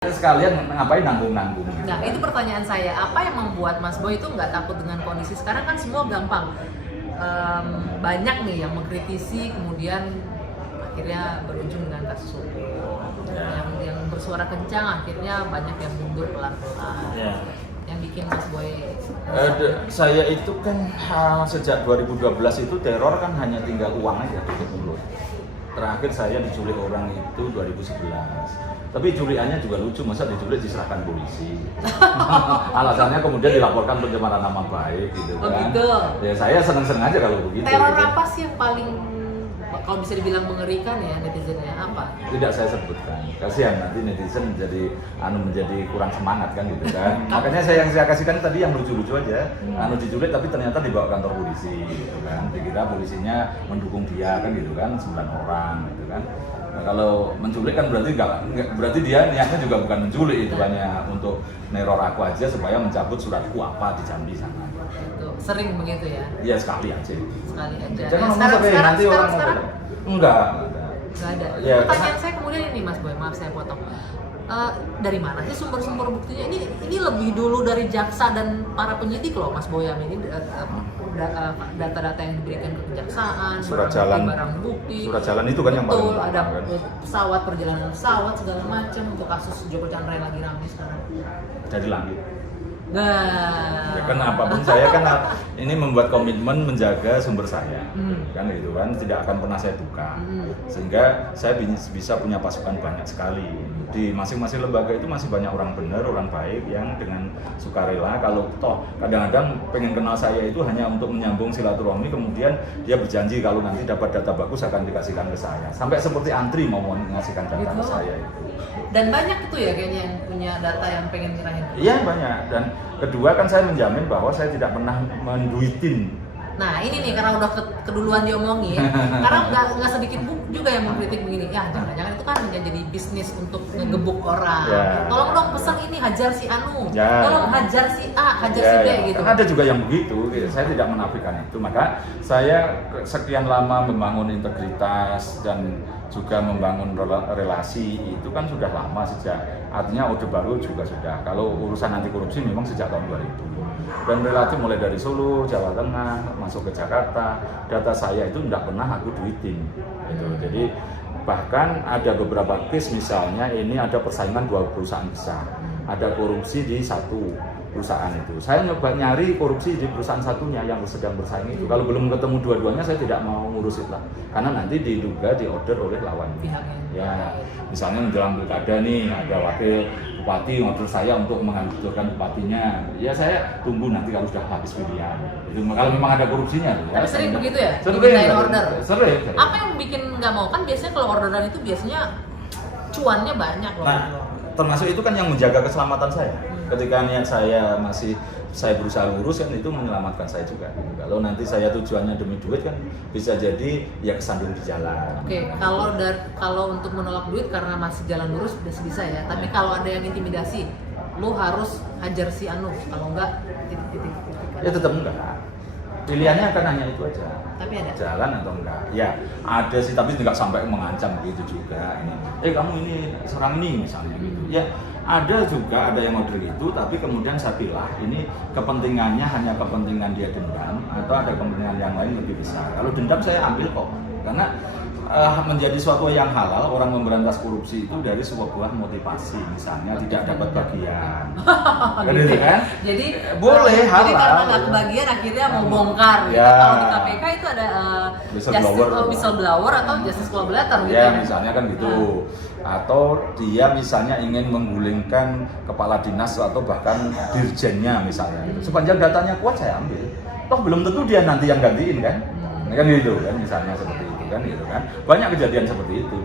Sekalian ngapain nanggung-nanggung. Nah, itu pertanyaan saya, apa yang membuat Mas Boy itu nggak takut dengan kondisi sekarang? Kan semua gampang, banyak nih yang mengkritisi, kemudian akhirnya berujung dengan kasus hukum. Yang bersuara kencang, akhirnya banyak yang mundur pelan-pelan. Ya. Yang bikin Mas Boy Saya itu kan sejak 2012 itu teror kan hanya tinggal uang aja tutup mulut. Terakhir saya diculik orang itu 2011. Tapi culiannya juga lucu, masa diculik diserahkan polisi. Alasannya kemudian dilaporkan pencemaran nama baik gitu kan. Oh gitu. Ya saya seneng-seneng aja kalau begitu. Teror gitu. apa sih yang paling, kalau bisa dibilang mengerikan ya netizennya, apa? Tidak saya sebutkan, kasihan nanti netizen menjadi kurang semangat kan gitu kan. Makanya yang saya kasihkan tadi yang lucu-lucu aja, diculik tapi ternyata dibawa kantor polisi gitu kan. Dikira polisinya mendukung dia kan gitu kan, 9 orang gitu kan. Nah, kalau menculik kan berarti dia niatnya juga bukan menculik, itu hanya untuk neror aku aja supaya mencabut suratku apa di Jambi sana. Itu sering begitu ya? Iya sekali aja. Sekali aja. Jangan ngomong sekarang nanti orang enggak. Nggak ada. Ya, Pertanyaan saya kemudian ini Mas Boy, maaf saya potong. Dari mana sih sumber-sumber buktinya? Ini lebih dulu dari jaksa dan para penyidik loh Mas Boyam ini, data-data yang diberikan ke kejaksaan, barang bukti. Surat jalan itu kan yang paling betul, utama, ada kan? pesawat, perjalanan pesawat segala macam untuk kasus Joko Chandra yang lagi ramai sekarang. Dari langit. Nah, Ya kan apapun saya kan ini membuat komitmen menjaga sumber saya, kan gitu kan, tidak akan pernah saya buka, sehingga saya bisa punya pasukan banyak sekali di masing-masing lembaga itu masih banyak orang benar, orang baik yang dengan sukarela kalau toh kadang-kadang pengen kenal saya itu hanya untuk menyambung silaturahmi, kemudian dia berjanji kalau nanti dapat data bagus akan dikasihkan ke saya, sampai seperti antri mau mengasihkan data ke saya itu. Dan banyak itu ya kayaknya yang punya data yang pengen nyerahin. Iya banyak, dan kedua kan saya menjamin bahwa saya tidak pernah menduitin. Nah ini nih karena udah keduluan diomongin, karena nggak sedikit juga yang mengkritik begini, ya jangan-jangan itu kan menjadi bisnis untuk ngegebuk orang. Ya. Tolong dong pesan ini hajar si Anu, Ya. tolong hajar si A, hajar si B gitu. Kan ada juga yang begitu, saya tidak menafikan itu. Maka saya sekian lama membangun integritas dan juga membangun relasi itu kan sudah lama sejak, artinya Orde Baru juga sudah. Kalau urusan anti korupsi memang sejak tahun 2000. Dan relatif mulai dari Solo, Jawa Tengah, masuk ke Jakarta, data saya itu tidak pernah aku duitin. Gitu. Jadi bahkan ada beberapa case misalnya ini ada persaingan 2 perusahaan besar, ada korupsi di satu perusahaan itu. Saya nyoba nyari korupsi di perusahaan satunya yang sedang bersaing itu. Kalau belum ketemu dua-duanya saya tidak mau ngurus itu lah, karena nanti diduga diorder oleh lawan. Ya, misalnya menjelang pilkada nih ada wakil bupati ngorder saya untuk menghancurkan bupatinya. Ya saya tunggu nanti kalau sudah habis pilihan. Itu kalau memang ada korupsinya. Tapi sering begitu ya? Sering order. Sering. Apa yang bikin nggak mau? Kan biasanya kalau orderan itu biasanya cuannya banyak loh. Nah, termasuk itu kan yang menjaga keselamatan saya. Ketika niat saya berusaha lurus kan itu menyelamatkan saya juga. Kalau nanti saya tujuannya demi duit kan bisa jadi ya kesandung di jalan. Oke, kalau untuk menolak duit karena masih jalan lurus udah bisa ya. Tapi kalau ada yang intimidasi, lu harus hajar si Anu, kalau enggak titik. Ya tetap enggak. Pilihannya akan hanya itu aja. Tapi ada jalan atau enggak? Ya ada sih, tapi nggak sampai mengancam begitu juga. Kamu ini serang ini misalnya gitu. Ya ada juga, ada yang order gitu, tapi kemudian saya pilih ini kepentingannya hanya kepentingan dia dendam atau ada kepentingan yang lain lebih besar. Kalau dendam saya ambil kok, karena menjadi suatu yang halal orang memberantas korupsi itu dari sebuah motivasi, misalnya tidak dapat bagian. gitu kan? Jadi boleh halal. Jadi karena nggak kebagian akhirnya mau bongkar. Gitu. Ya. Kalau di KPK itu ada whistleblower atau justice collaborator gitu. Ya misalnya kan gitu. Atau dia misalnya ingin menggulingkan kepala dinas atau bahkan dirjennya misalnya. Sepanjang datanya kuat saya ambil. Toh belum tentu dia nanti yang gantiin kan? Kan gitu kan misalnya seperti itu kan gitu kan. Banyak kejadian seperti itu.